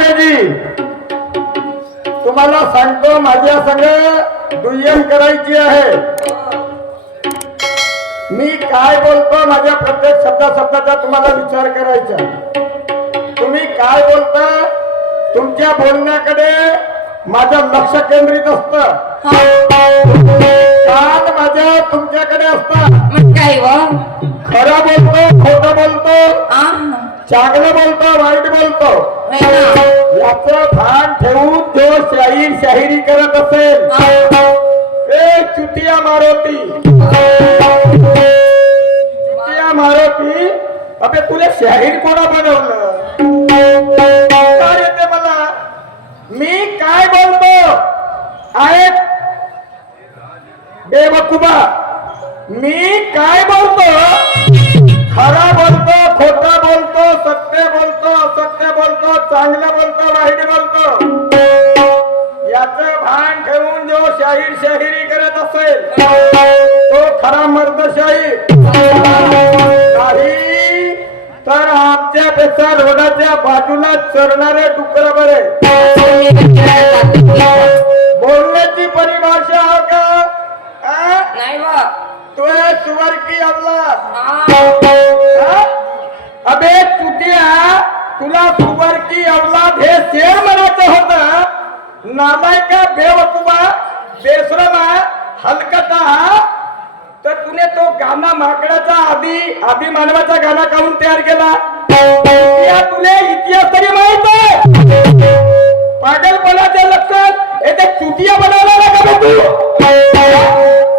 महादेजी तुम्हाला सांगतो माझ्या संग दुय्यम करायची आहे. मी काय बोलतो माझ्या प्रत्येक शब्दाचा तुम्हाला विचार करायचा. तुम्ही काय बोलता तुमच्या बोलण्याकडे माझं लक्ष केंद्रित असतं. कान माझ्या तुमच्याकडे असतात. काय खरं बोलतो खोटं बोलतो चांगलं बोलतो वाईट बोलतो याचं भान ठेवून जो शाहिरी करत असेल ए चुतिया मारुती अबे तुला शाहीर कोणा बनवलं? काय येते मला? मी काय बोलतो आहेत बेवकुबा. मी काय बोलतो खरा बोलतो खोटा बोलतो सत्य बोलतो असत्य बोलतो चांगलं बोलतो वाईट बोलतो याचं भान ठेवून जो शाहिरी करत असेल तो खरा मर्द शाहीर नाही तर आमच्यापेक्षा रोडाच्या बाजूला चरणारे डुकर बरे. बोलण्याची परिभाषा हो का? तू सुवर की अवलाद. अबे चुतिया तुला सुवर की अवलाद हे शेर म्हणायचं होतं. नालायका बेवकुबा बेशरमा हलकटा तर तुने तो गाणं माकडाचा आधी मानवाचा गाणं काढून तयार केला. तुले इतिहास तरी माहित आहे? पागलपणाच्या लक्षात येते चुतिया बनवला का तू?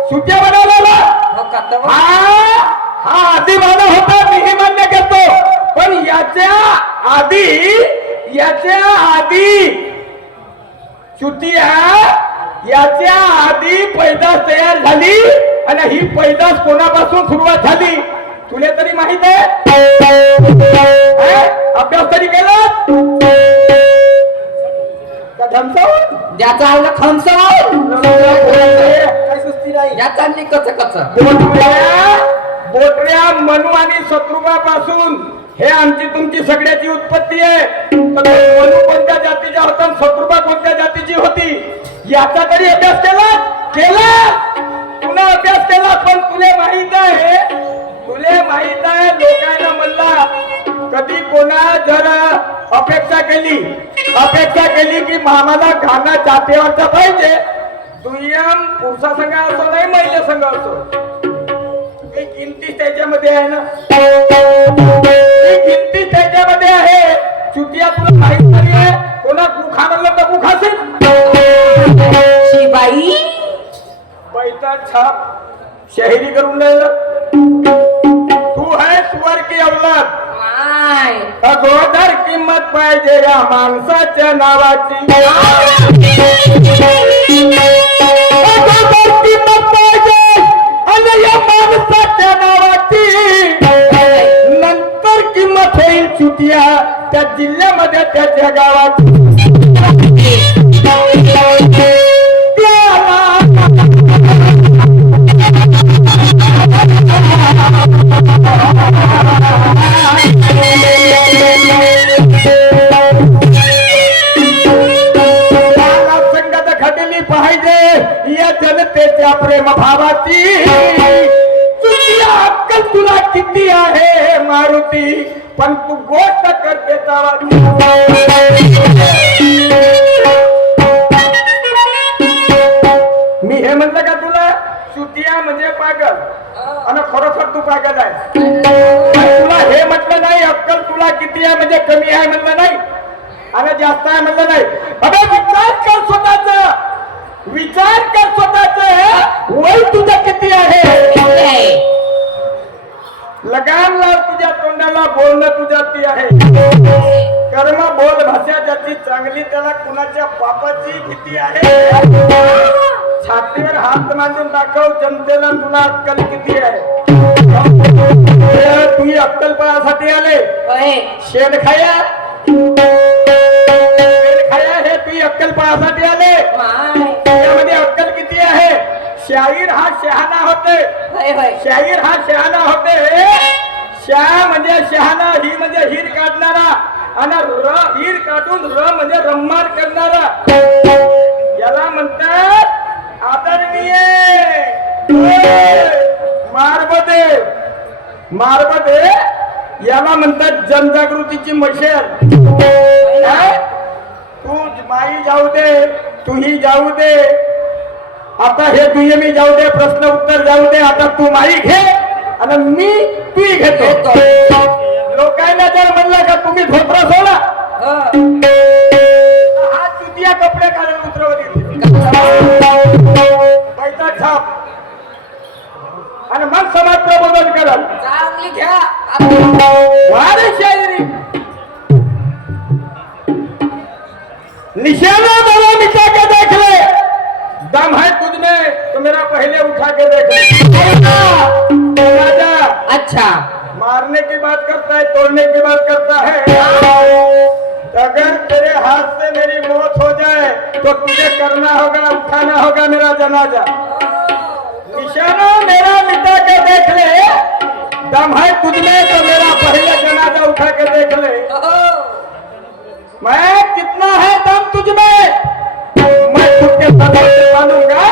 चुतिया बनवला हा आधी मानव होता मी मान्य करतो. पण याच्या आधी चुतिया याच्या आधी पैदास तयार झाली आणि ही पैदास कोणापासून सुरुवात झाली तुला तरी माहित आहे? अभ्यास तरी केला का? धमसावून ज्याचा आवडा खमसावून ज्याचा कच बोटऱ्या मनू आणि शत्रुपासून हे आमची तुमची सगळ्याची उत्पत्ती आहे. मनू कोणत्या जातीच्या होता शत्रुपा कोणत्या जातीची होती याचा तरी अभ्यास केला पुन्हा अभ्यास केला. पण तुले माहित आहे लोकांना म्हणला कधी कोणा जर अपेक्षा केली की मामाला गाणं जातीवरचा पाहिजे दुय्यम पुरुषा संघ असो नाही महिला संघ असो किमती त्याच्यामध्ये आहे ना. किमती त्याच्यामध्ये आहे. चुतिया तुला माहित नाही आहे कोणा गुखा म्हणलं तर गुखा असेल शिबाई पैसा छाप शाहिरी करून तू है सुवर की अवलाद. अगोदर किंमत पाहिजे या माणसाच्या नावाची. अगोदर किंमत पाहिजे आणि या माणसाच्या नावाची नंतर किंमत होईल चुतिया त्या जिल्ह्यामध्ये त्याच्या गावाची. संगत घडली पाहिजे या जनतेच्या प्रेम भावाची. अक्कल तुला किती आहे मारुती पण तू गोष्ट करते मी हे म्हणलं का तुला चुतिया म्हणजे पागल आणि खरोखर तू पागल आहे. तुला हे म्हटलं नाही अक्कल तुला किती आहे म्हणजे कमी आहे म्हणलं नाही आणि जास्त आहे म्हणलं नाही. अबे विचार कर स्वतःच वय तुझं किती आहे. लगाम लाव तुझ्या तोंडाला बोलणं तुझ्या ती आहे. कर्म बोल भाषा ज्याची चांगली त्याला कुणाच्या पापाची भीती आहे. छातीवर हात मांडून दाखव जनतेला तुला अक्कल किती आहे. तुम्ही अक्कल पणासाठी आले शेण खाया हे तुम्ही अक्कल पणासाठी आले. त्यामध्ये अक्कल किती आहे. शाहीर हा शहाणा होते. शाहीर हा शहाणा होते. शाह म्हणजे शहाणा ही म्हणजे हिर काढणारा आणि र हीर काढून र म्हणजे रम्मान करणारा याला म्हणतात आदरणीय मारबदेव. मारबदेव याला म्हणतात जनजागृतीची मशाल. काय? तू माई जाऊ दे, तूही जाऊ दे, आता हे दुय्यमी जाऊ दे, प्रश्न उत्तर जाऊ दे. आता तू माई घे आणि मी तूही घेतो. लोकांना जर म्हणलं का तुम्ही धोत्रा सोडा, हा तुझ्या कपडे काढून उतरवली पैसा छाप आणि मग समाज प्रबोधन करल. चांगली घ्या. वारे शायरी निशाना मेरा मिटा के देख ले, दम है तुझ में तो मेरा पहले उठा के देख ले. राजा अच्छा, मारने की बात करता है, तोड़ने की बात करता है. अगर तेरे हाथ से मेरी मौत हो जाए तो तुझे करना होगा, उठाना होगा मेरा जनाजा. निशाना मेरा मिटा के देख ले, दम है तुझ में तो मेरा पहले जनाजा उठा के देख ले. मैं कितना है दम तुझ में, मैं खुद के सदर से मानूंगा.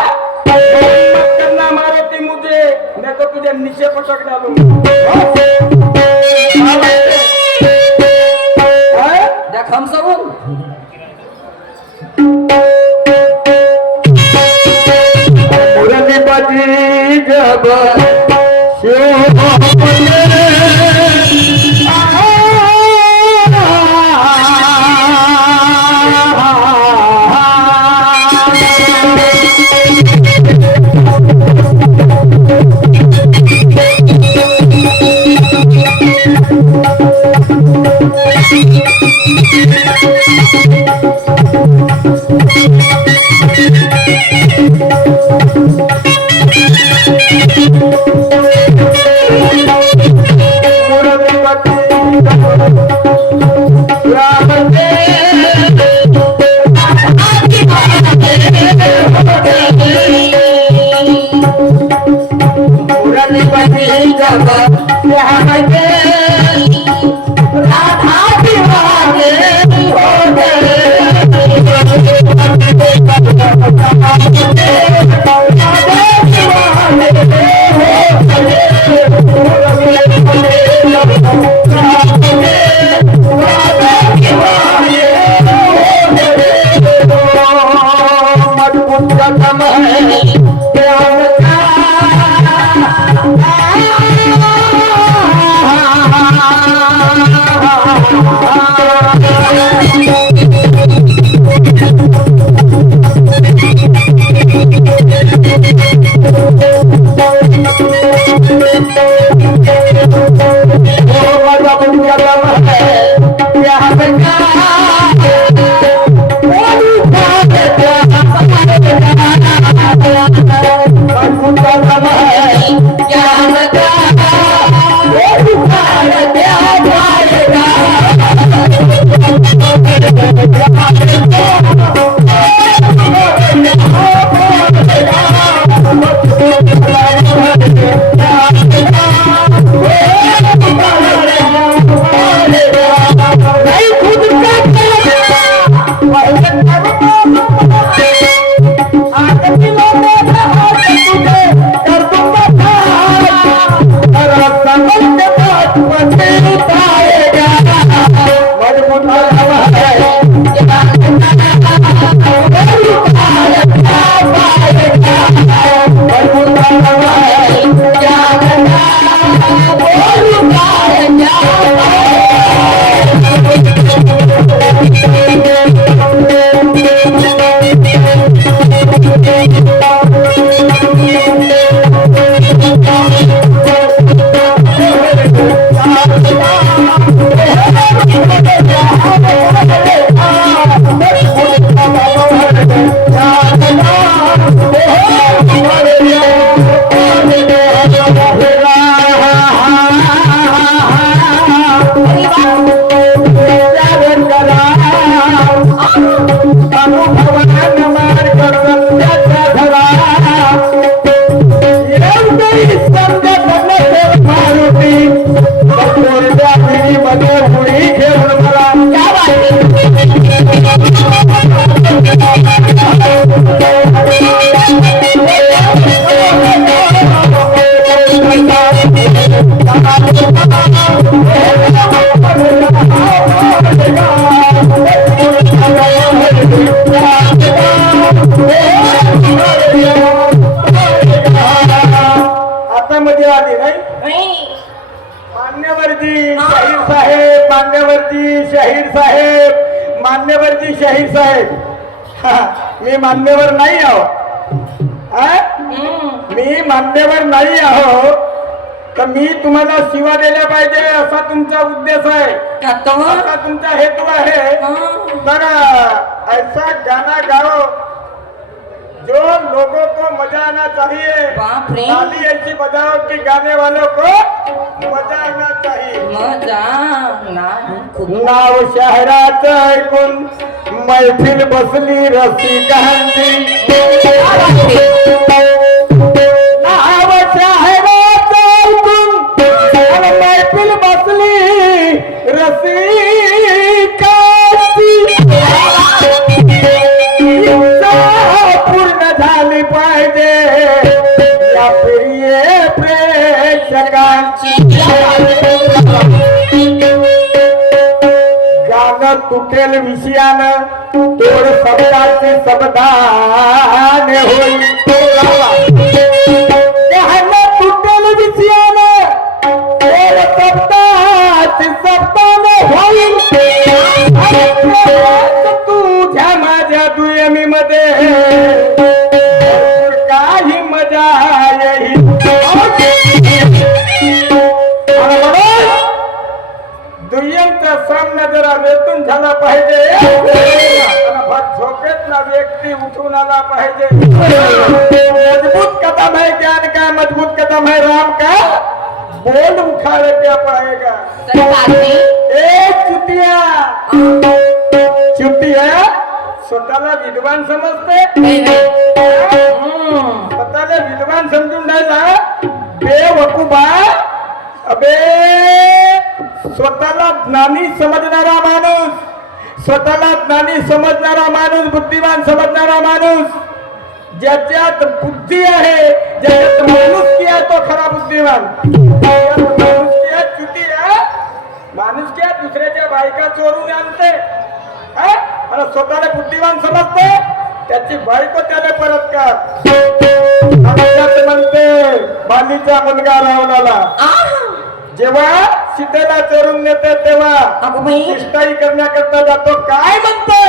मत करना मारोती मुझे, नहीं तो तुझे नीचे पटक डालूंगा. देख हम सब मुरली बाजी जब आता मध्ये आली नाही मान्यवरजी शाहीर साहेब, मान्यवरजी शाहीर साहेब, मान्यवरजी शाहीर साहेब. हा, मी मान्यवर नाही आहो. मी मान्यवर नाही आहो, तर मी तुम्हाला शिवा दिल्या पाहिजे असा तुमचा उद्देश आहे, असा तुमचा हेतू आहे. तर ऐसा गाना गाओ जो लोगों को मजा आना चाहिए. बाप रे. ताली ऐसी बजाओ कि गाने वालों को मजा आना चाहिए. मजा नाही खूप. नाव शहराचं ऐकून मैफिल बसली रसिकांची. नाव शहराचं ऐकून मैफिल बसली रसिकांची. पूर्ण झाली पाहिजे या प्रिय प्रेक्षकांची. गाणं तुटेल विषयानं तोड शब्दाचे शब्दाने होईल. गाणं तुटेल विषयानं तोड शब्दाचे शब्दाने होईल. तुझ्या माझ्या दुयमी मध्ये काही मजा येईल. दुय्यमचा सामना जरा वेतून झाला पाहिजे, झोपेतला व्यक्ती उठून आला पाहिजे. मजबूत कदम है ज्ञान का, मजबूत कदम है राम का, बोल उखाड़ क्या पाएगा. चुटिया चुटिया स्वतःला विद्वान समजते, स्वतःला विद्वान समजून राहिला बेवकूफा. अबे स्वतःला ज्ञानी समजणारा माणूस, स्वतःला ज्ञानी समजणारा माणूस, बुद्धिमान समजणारा माणूस, ज्याच्यात बुद्धी आहे, ज्याच्यात माणुसकी आहे तो खरा बुद्धिमान. माणुसकी आहे चुटी आहे, माणुसकी आहे दुसऱ्याच्या बायका चोरून आणते आणि स्वतःला बुद्धिमान समजते, त्याची बायको त्याने परत कर. म्हणते बालीचा मुलगा रावणाला जेव्हा सीतेला चोरून नेते तेव्हा निष्ठाई करण्याकरता जातो, काय म्हणते.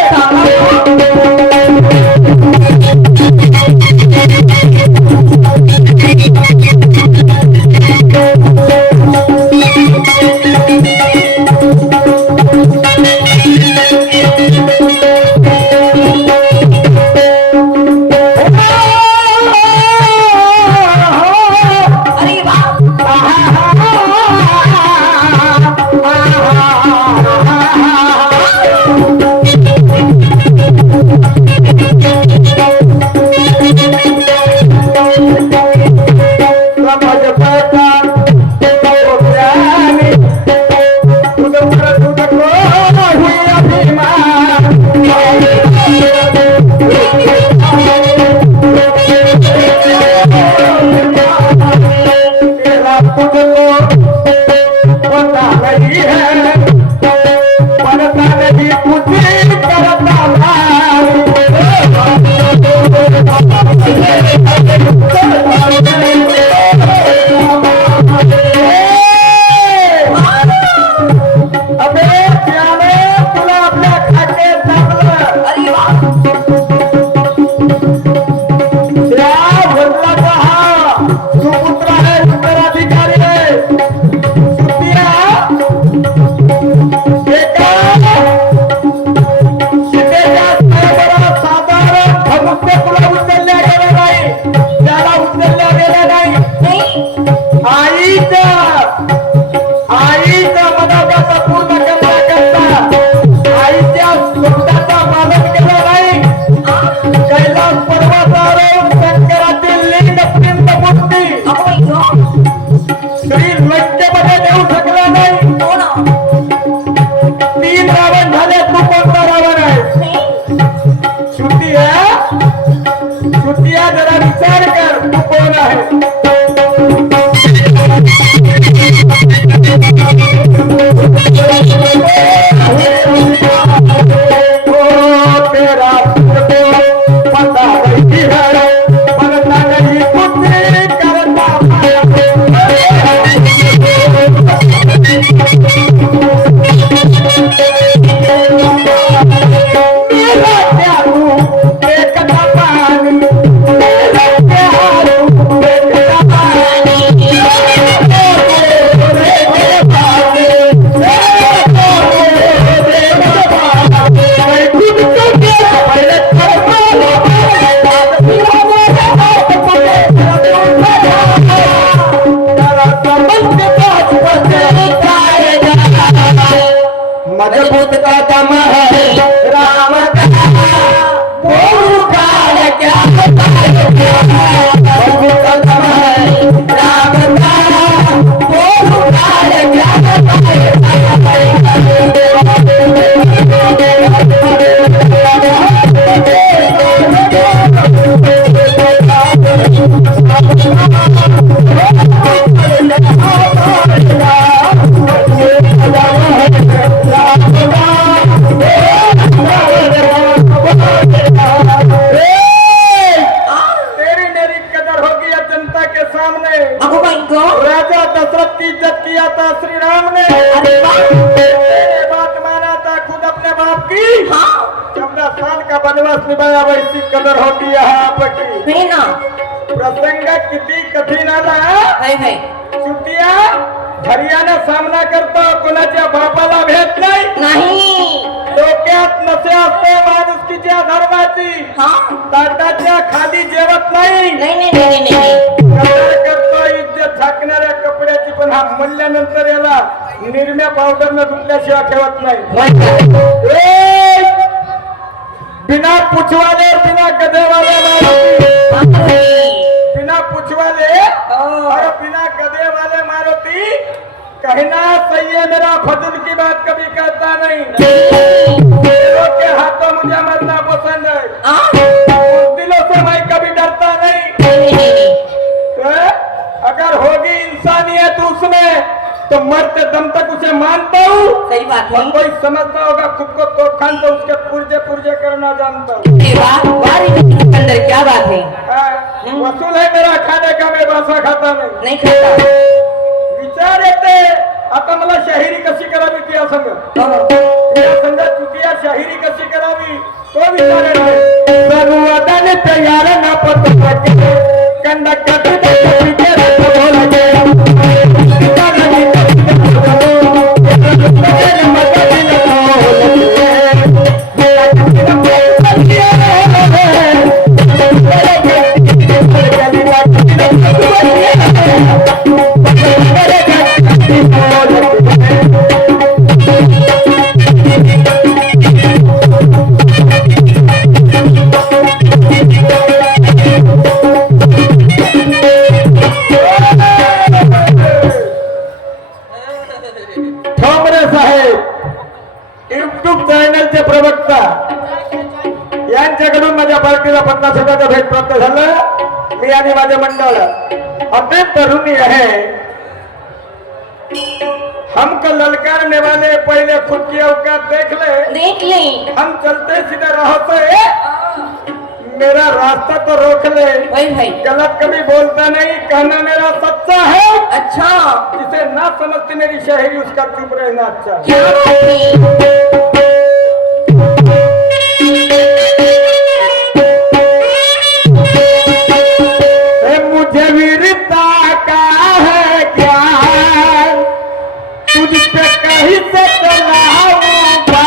दम है राम का वो काल क्या बताए बहुत दम है राम का वो काल क्या तेरी मेरी कदर होगी अब जनता के सामने। अगो भाई को राजा दशरथ की इज्जत किया था श्री राम ने। अरे वाह तेरे बात माना था खुद अपने बाप की। हाँ 14 साल का वनवास निभाया, वैसी कदर होती है आपकी। है ना प्रसंग किती कठीण आला है सुटिया हरियाणा सामना करतो, कोणाच्या बापाला भेट नाही, नहीं डोक्यात नसे असते माणुसकीच्या धर्माची, हाँ ताटाच्या खाली जेवत नाही, नहीं कदर करतो इज्जत झाकणाऱ्या कपड्याची, पण हा म्हणल्यानंतर याला निरम्या पावडर न धुतल्याशिवाय ठेवत नाही। ए! बिना पुछवाले और बिना गधेवाले मारुति, बिना पुछवाले और बिना गधे वाले मारुति कहना सही है, मेरा फजल की बात कभी कहता नहीं। दिलों के हाथों मुझे मरना पसंद है, उस दिलों से मैं कभी डरता नहीं। तो अगर होगी इंसानियत उसमें तो मरते दम तक उसे मानता हूँ। सही बात और है कोई समझता होगा खुद को तोपखान तो उसके पुर्जे पुर्जे करना जानता हूँ। ये बात बारी अंदर क्या बात है वसूल है मेरा खाने का, मैं बासा खाता नहीं। खाता विचार येते आता मला शाहिरी कशी करावी त्या संग, त्या संग चुकिया शाहिरी कशी करावी तो विचार येते। सर्वदन तयार न पत कंडक ठोंबरे साहेब युट्यूब चॅनलचे प्रवक्ता यांच्याकडून माझ्या पार्टीला 50,000 भेट प्राप्त झालं। मी आणि माझे मंडळ अति तरुणी आहे। हमको ललकारने वाले पहले खुद की औकात देख ले, हम चलते सीधे राह पे, मेरा रास्ता तो रोक ले। भाई गलत कभी बोलता नहीं, कहना मेरा सच्चा है। अच्छा जिसे ना समझती मेरी शायरी उसका चुप रहना अच्छा। क्या बात है मुझे वीरता का है क्या, तुझ पे कहीं से चलाऊंगा।